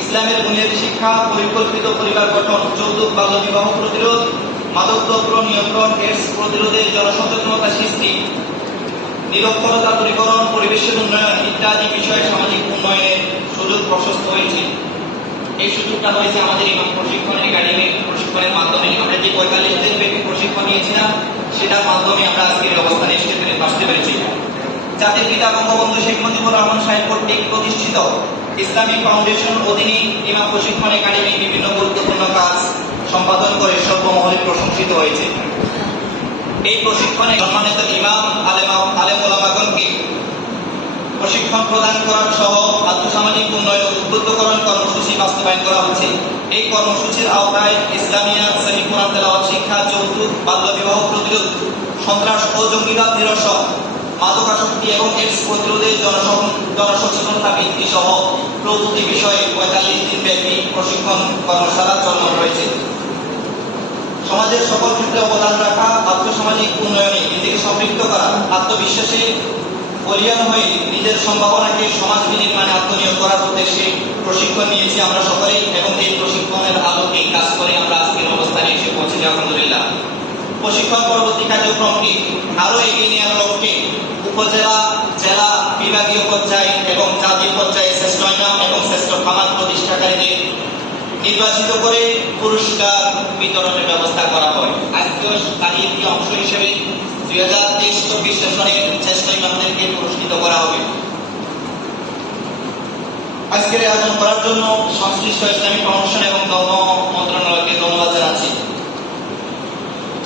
ইসলামের বুনিয়াদী শিক্ষা, পরিকল্পিত পরিবার গঠন, যৌতুক বাল্য বিবাহ প্রতিরোধ, মাদকদ্রব্য নিয়ন্ত্রণ, এডস প্রতিরোধে জনসচেতনতা সৃষ্টি, নিরক্ষরতা দূরীকরণ, পরিবেশের উন্নয়ন ইত্যাদি বিষয়ে সামাজিক উন্নয়নের সুযোগ প্রশস্ত হয়েছে। এই সুযোগটা হয়েছে আমাদের ইমাম প্রশিক্ষণ একাডেমির প্রশিক্ষণের মাধ্যমে। আমরা যে 45 দিন ব্যাপী প্রশিক্ষণ নিয়েছিলাম সেটার মাধ্যমে আমরা আজকের অবস্থানে আসতে পেরেছি। জাতির পিতা বঙ্গবন্ধু শেখ মুজিবুর রহমান সাহেব কর্তৃক প্রতিষ্ঠিত ইসলামিক ফাউন্ডেশন অধীনে ইমাম প্রশিক্ষণ একাডেমি বিভিন্ন গুরুত্বপূর্ণ কাজ সম্পাদন করে সর্বমহলে প্রশংসিত হয়েছে। এই প্রশিক্ষণে সম্মানিত ইমাম আলেম ওলামাগণকে প্রশিক্ষণ প্রদান করার সহ আর্থসামাজিক উন্নয়ন উদ্বুদ্ধকরণ কর্মসূচি বাস্তবায়ন করা হচ্ছে। এই কর্মসূচির আওতায় ইসলামিয়া সেমি কোরআন তেলাওয়াত শিক্ষা, যৌতুক বাল্য বিবাহ প্রতিরোধ, সন্ত্রাস ও জঙ্গিবাদ নিরসন, মাদকাসক্তি এবং এডস প্রতিরোধে জনসচেতনতা বৃদ্ধি সহ প্রভৃতি বিষয়ে 45 দিন ব্যাপী প্রশিক্ষণ কর্মশালা চলমান রয়েছে। সমাজের সকল ক্ষেত্রে অবদান রাখা, আর্থসামাজিক উন্নয়নে নিজেকে সম্পৃক্ত করা, আত্মবিশ্বাসে বলীয়ান হয়ে নিজের সম্ভাবনাকে সমাজ বিনির্মাণে আত্মনিয়োগ করার উদ্দেশ্যে প্রশিক্ষণ নিয়েছি আমরা সকলেই, এবং এই প্রশিক্ষণের আলোকে কাজ করে আমরা আজকের অবস্থানে এসে পৌঁছেছি আলহামদুলিল্লাহ। প্রশিক্ষণ পরবর্তী কার্যক্রমটি আরো এগিয়ে নেওয়ার লক্ষ্যে উপজেলা, জেলা, বিভাগীয় পর্যায়ে এবং জাতীয় পর্যায়ে শ্রেষ্ঠ ইমাম এবং শ্রেষ্ঠ খামার প্রতিষ্ঠাকারীদের নির্বাচিত করে পুরস্কার বিতরণের ব্যবস্থা করা হয়। আজকের তারই একটি অংশ হিসেবে 2023-24 সেশনের শ্রেষ্ঠ ইমামদেরকে পুরস্কৃত করা হবে। আজকের আয়োজন করার জন্য সংশ্লিষ্ট ইসলামিক ফাউন্ডেশন এবং ধর্ম মন্ত্রণালয়কে ধন্যবাদ জানাচ্ছি।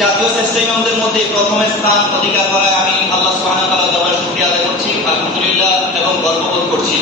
জাতীয় শ্রেষ্ঠ ইমামদের মধ্যে প্রথম স্থান অধিকার করায় আমি আল্লাহ সুবহানাহু ওয়া তাআলার দরবারে শুকরিয়া আদায় করছি, আলহামদুলিল্লাহ, এবং গর্ববোধ করছি।